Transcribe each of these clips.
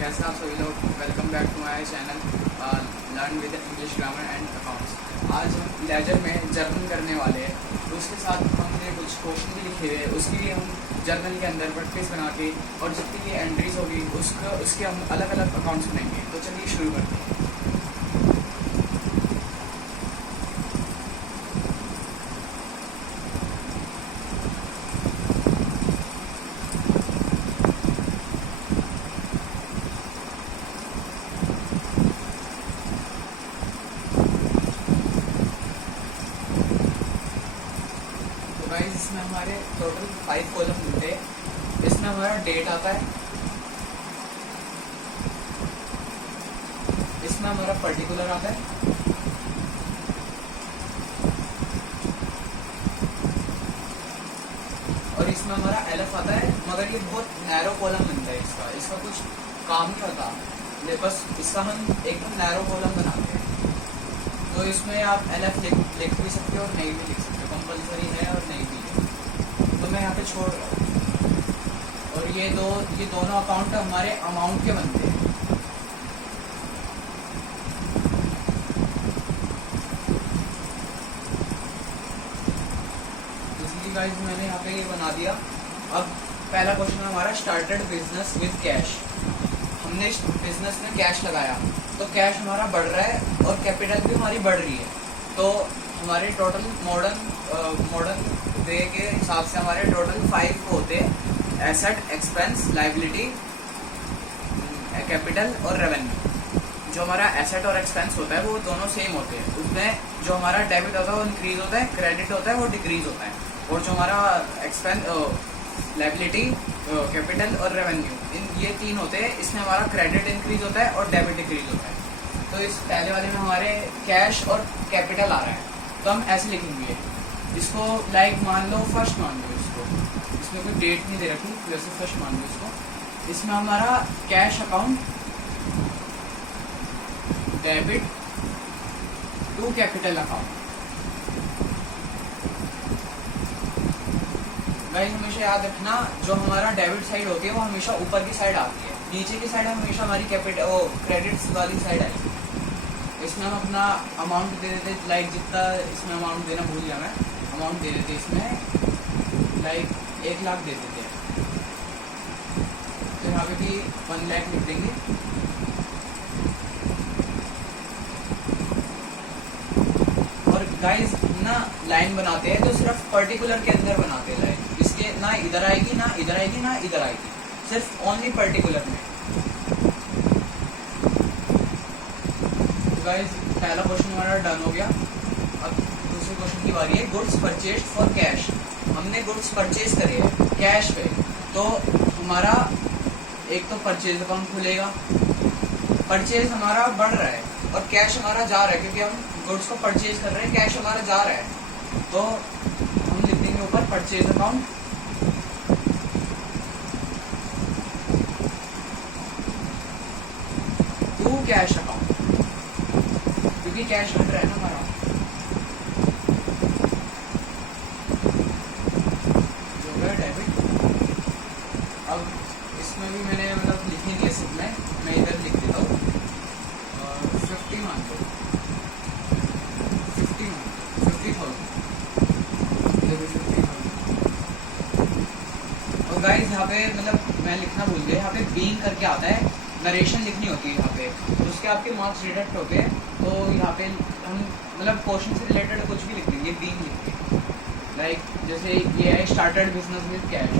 कैसे आप सभी लोग। Welcome back to my channel learn with English grammar and accounts. आज हम लेजर में जर्नल करने वाले हैं, तो उसके साथ हमने कुछ क्वेश्चन भी लिखे हुए हैं। उसकी भी हम जर्नल के अंदर वर्कपीस बना के और जितनी भी एंट्रीज होगी उसके हम अलग अलग अकाउंट्स बनाएंगे। तो चलिए शुरू करते हैं। इसमें हमारे टोटल 5 कॉलम मिलते हैं। इसमें हमारा डेट आता है, इसमें हमारा पर्टिकुलर आता है, और इसमें हमारा एलएफ आता है। मगर ये बहुत नैरो कॉलम बनता है, इसका कुछ काम नहीं होता, बस इसका हम एकदम नैरो कॉलम बनाते हैं। तो इसमें आप एलएफ लिख भी सकते हो और नहीं भी लिख सकते हो, कंपलसरी है और नहीं भी है। तो मैं यहाँ पे छोड़ रहा हूँ। और ये दोनों अकाउंट हमारे अमाउंट के बनते हैं। इसलिए गाइस मैंने यहाँ पे ये बना दिया। अब पहला क्वेश्चन हमारा स्टार्टेड बिजनेस विद कैश। हमने इस बिजनेस में कैश लगाया, तो कैश हमारा बढ़ रहा है और कैपिटल भी हमारी बढ़ रही है। तो हमारे टोटल मॉडर्न वे के हिसाब से हमारे टोटल 5 होते हैं: एसेट, एक्सपेंस, लाइबिलिटी, कैपिटल और रेवेन्यू। जो हमारा एसेट और एक्सपेंस होता है वो दोनों सेम होते हैं। उसमें जो हमारा डेबिट होता है वो इंक्रीज होता है, क्रेडिट होता है वो डिक्रीज होता है। और जो हमारा एक्सपेंस, लाइबिलिटी, कैपिटल और रेवेन्यू, ये 3 होते हैं। इसमें हमारा क्रेडिट इंक्रीज होता है और डेबिट डिक्रीज होता है। तो इस पहले वाले में हमारे कैश और कैपिटल आ रहा है, तो हम ऐसे लिखेंगे इसको। लाइक मान लो फर्स्ट मान लो इसको, इसमें कोई डेट नहीं दे रखी, वैसे फर्स्ट मान लो इसको। इसमें हमारा cash account debit to capital account. Guys हमेशा याद रखना, जो हमारा डेबिट साइड होती है वो हमेशा ऊपर की साइड आती है, नीचे की साइड हमेशा हमारी क्रेडिट्स वाली साइड आएगी। इसमें हम अपना अमाउंट दे देते, लाइक जितना इसमें अमाउंट देना भूल गया मैं, अमाउंट दे देते इसमें लाइक 1 लाख दे देते हैं। तो यहाँ पे भी 1 लाख लिख देंगे। और गाइस ना लाइन बनाते हैं तो सिर्फ पर्टिकुलर के अंदर बनाते हैं लाइन, इसके ना इधर आएगी ना इधर आएगी ना इधर आएगी, सिर्फ ओनली पर्टिकुलर में। गाइस पहला क्वेश्चन हमारा डन हो गया। अब दूसरे क्वेश्चन की बारी है। Goods purchased for cash. हमने गुड्स परचेज करे हैं कैश पे, तो हमारा एक तो परचेज अकाउंट खुलेगा। परचेज हमारा बढ़ रहा है और कैश हमारा जा रहा है, क्योंकि हम गुड्स को परचेज कर रहे हैं, कैश हमारा जा रहा है। तो हम लिख देंगे ऊपर purchase account to cash account, क्योंकि कैश घट रहा है ना हमारा। जो है डेबिट। अब इसमें भी मैंने लिखी नहीं है सिर्फ मैं इधर लिख देता हूँ। 50 मान लो, 50,000। और गाइस यहाँ पे मैं लिखना भूल गया, यहाँ पे बीइंग करके आता है, नरेशन लिखनी होती है यहाँ पे, तो उसके आपके मार्क्स डिडक्ट होते हैं। तो यहाँ पे हम क्वेश्चन से रिलेटेड कुछ भी लिख देंगे, बीइंग लिख के। लाइक जैसे ये है स्टार्टेड बिजनेस विद कैश,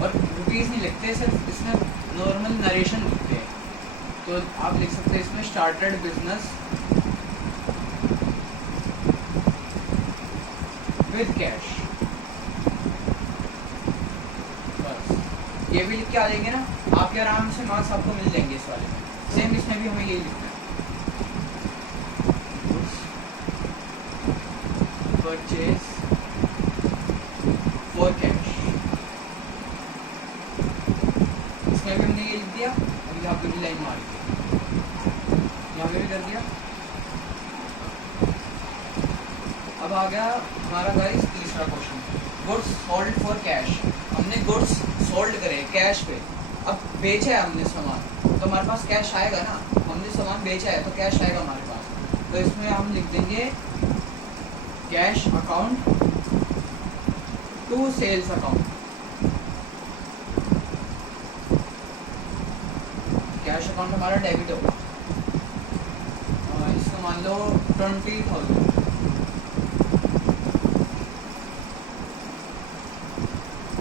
और रुपीज़ नहीं लिखते, सिर्फ इसमें नॉर्मल नरेशन लिखते हैं। तो आप लिख सकते हैं इसमें स्टार्टेड बिजनेस विद कैश। बस ये भी लिख के आ जाएंगे ना, आपके आराम से मार्क्स आपको मिल जाएंगे इस वाले में। सेम इसमें भी हमें यही लिखना है, परचेज फॉर कैश। इसमें भी हमने ये लिख दिया। अभी यहाँ पे भी लाइन मार दी, यहाँ पे भी कर दिया। अब आ गया हमारा गाइस तीसरा question, goods sold for cash. हमने गुड्स सोल्ड करे कैश पे, अब बेचा है हमने सामान, तो हमारे पास कैश आएगा ना, हमने सामान बेचा है तो कैश आएगा हमारे पास। तो इसमें हम लिख देंगे cash account to sales account. Cash account हमारा डेबिट होगा, इसको मान लो 20,000।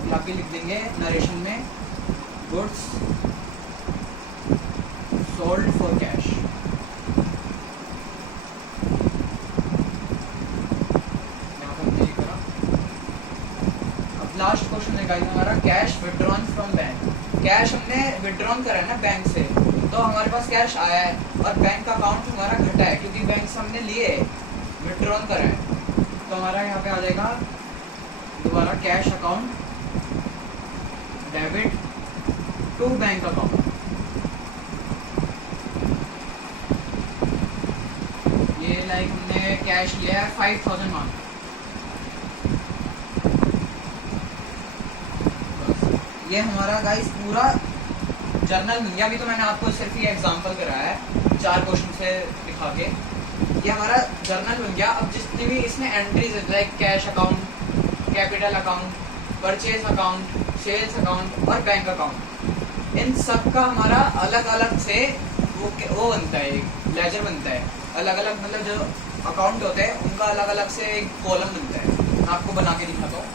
यहाँ पे लिख देंगे नरेशन में गुड्स सोल्ड फॉर कैश। यहाँ पर हमने ये करा। अब लास्ट क्वेश्चन है गाइस हमारा cash withdrawn from bank. Cash हमने विड्रॉन करा है ना बैंक से, तो हमारे पास कैश आया है और बैंक का अकाउंट हमारा घटा है क्योंकि बैंक से हमने लिए विड्रॉन करा है। तो हमारा यहाँ पे आ जाएगा दोबारा cash account debit to bank account. ये लाइक हमने कैश लिया है 5,000 मान। ये हमारा गाइस पूरा जर्नल मिल गया। अभी तो मैंने आपको सिर्फ ये एग्जांपल कराया है 4 क्वेश्चन से दिखा के, ये हमारा जर्नल बन गया। अब जितनी भी इसमें एंट्रीज है like cash account, capital account, purchase account, sales account और बैंक अकाउंट, इन सब का हमारा अलग अलग से वो बनता है, एक लेजर बनता है। अलग अलग मतलब जो अकाउंट होते हैं उनका अलग अलग से एक कॉलम बनता है। मैं आपको बना के दिखाता हूँ।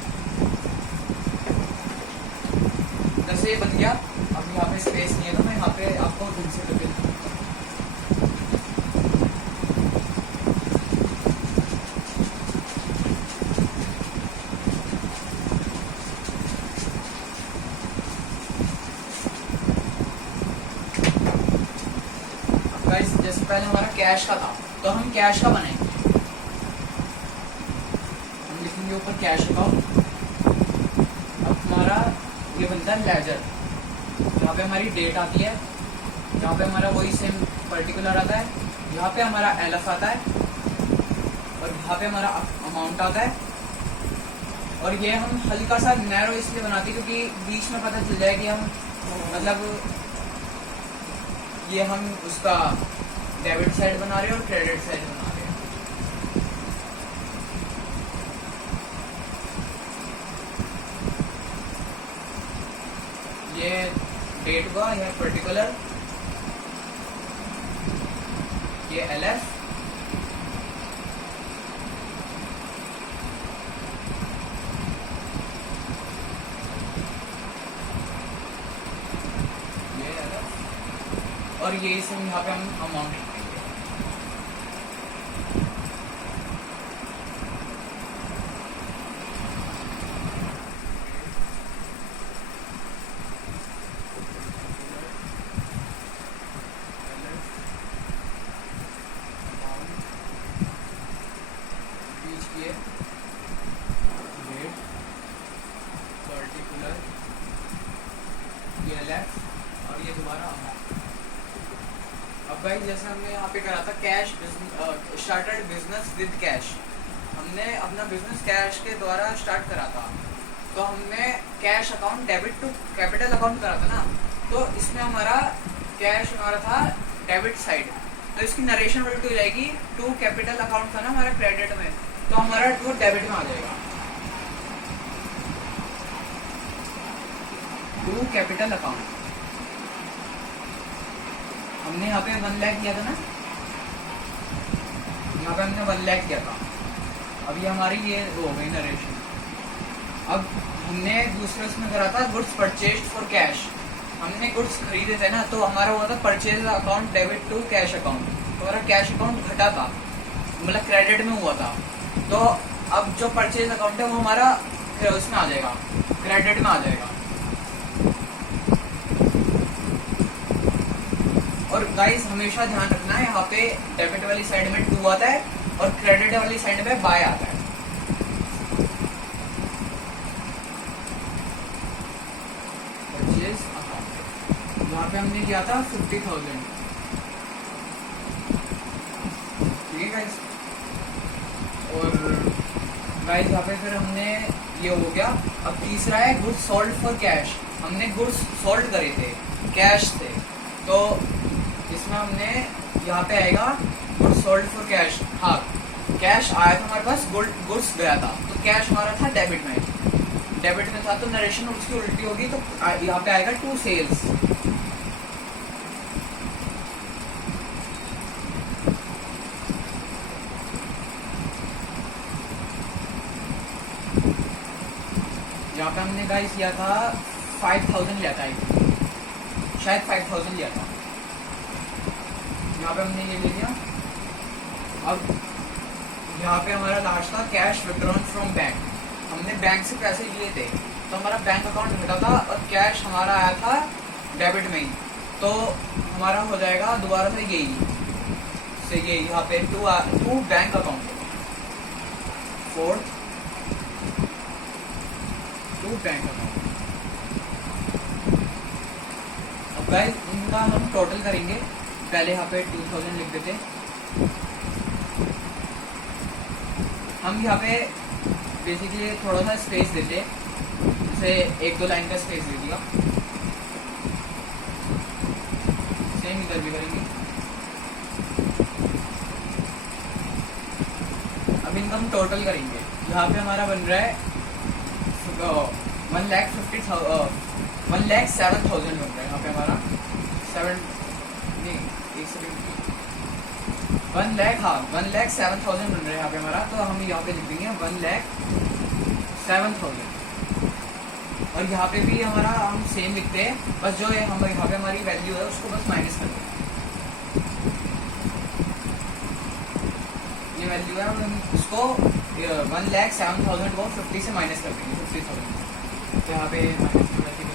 जैसे ये बन गया, अब यहाँ पे स्पेस नहीं है तो मैं यहाँ पे आपको ढंग से करके दिखाता हूँ। जैसे पहले हमारा कैश का था तो हम कैश का बनाएंगे। हम लिखेंगे ऊपर कैश अकाउंट। अब हमारा ये बनता है लेजर, यहाँ पे हमारी डेट आती है, यहाँ पे हमारा वही सेम पर्टिकुलर आता है, यहाँ पे हमारा एलएफ आता है और यहाँ पे हमारा अमाउंट आता है। और ये हम हल्का सा नैरो इसलिए बनाते हैं क्योंकि बीच में पता चल जाए कि हम मतलब ये हम उसका डेबिट साइड बना रहे हैं और क्रेडिट साइड बना रहे हैं। ये डेट का यह पर्टिकुलर, ये एलएफ, ये एलएफ और ये इसे यहाँ पे हम अमाउंट लिखेंगे। और ये दोबारा अमाउंट। अब भाई जैसे हमने यहाँ पे करा था cash started business with cash, हमने अपना बिजनेस कैश के द्वारा स्टार्ट करा था, तो हमने cash account debit to capital account करा था ना, तो इसमें हमारा कैश हमारा था डेबिट साइड, तो इसकी नरेशन उल्टी हो जाएगी। टू कैपिटल अकाउंट था ना हमारा क्रेडिट में, तो हमारा टू डेबिट में आ जाएगा। टू कैपिटल अकाउंट हमने यहाँ पे 1 लाख किया था ना, यहाँ पे हमने 1 लाख किया था। अभी हमारी ये हो गई नरेशन। अब हमने दूसरे उसमें करा था गुड्स परचेज फॉर कैश, हमने गुड्स खरीदे थे ना, तो हमारा हुआ था purchase account debit to cash account, तो हमारा कैश अकाउंट घटा था, मतलब क्रेडिट में हुआ था। तो अब जो परचेज अकाउंट है वो हमारा उसमें आ जाएगा, क्रेडिट में आ जाएगा। और गाइस हमेशा ध्यान रखना है, यहाँ पे डेबिट वाली साइड में 2 आता है और क्रेडिट वाली साइड में बाय आता है। परचेज अकाउंट यहाँ पे हमने किया था 50,000, ठीक है गाइस। और गाइस यहाँ पे फिर हमने ये हो गया। अब तीसरा है गुड्स सोल्ड फॉर कैश, हमने गुड्स सोल्ड करे थे, कैश थे, तो इसमें हमने यहाँ पे आएगा गुड्स सोल्ड फॉर कैश। हाँ, कैश आया था हमारे पास, गुड्स गया था, तो कैश हमारा था डेबिट में, डेबिट में था, तो नरेशन उसकी उल्टी होगी, तो यहाँ पे आएगा टू सेल्स। यहाँ पे हमने गाइस लिया था 5000 लिया था, शायद 5000 लिया था, यहाँ पे हमने ये ले लिया। अब यहाँ पे हमारा लास्ट था कैश विड्रॉन फ्रॉम बैंक, हमने बैंक से पैसे लिए थे, तो हमारा बैंक अकाउंट घटा था और कैश हमारा आया था डेबिट में ही, तो हमारा हो जाएगा दोबारा से ये यहाँ पे to bank account, fourth to bank account. अब गाइस इनका हम टोटल करेंगे, पहले यहाँ पे 2000 लिख देते, हम यहाँ पे बेसिकली थोड़ा सा स्पेस देते, जैसे 1-2 लाइन का स्पेस दे दिया, सेम इधर भी करेंगे। अब इनका हम टोटल करेंगे, यहाँ पे हमारा बन रहा है 1,07,000 बन रहा है यहाँ पे हमारा 1,07,000 बन रहा है यहाँ पे हमारा, तो हम यहाँ पे लिख देंगे 1,07,000, और यहाँ पे भी हमारा हम सेम लिखते हैं, बस जो है हम यहाँ पे हमारी वैल्यू है उसको बस माइनस कर देंगे, ये वैल्यू है, हम उसको 1,07,000 को 50 से माइनस कर देंगे, 50,000, तो यहाँ पे माइनस कर देंगे।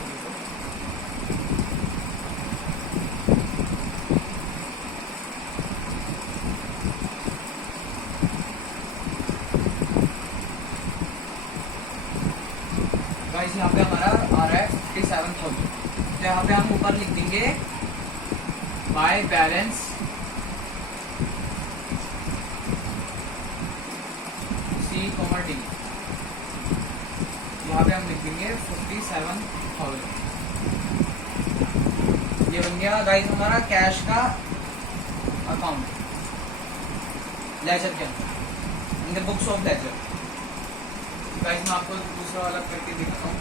गाइस यहाँ पे हमारा आ रहा है 57,000, तो यहाँ पे हम ऊपर लिख देंगे बाय बैलेंस C, D, यहाँ पे हम लिख देंगे 57,000। ये बन गया गाइस हमारा कैश का अकाउंट लेजर के अंदर, in the books of ledger. Guys मैं आपको दूसरा वाला करके दिखाता हूँ।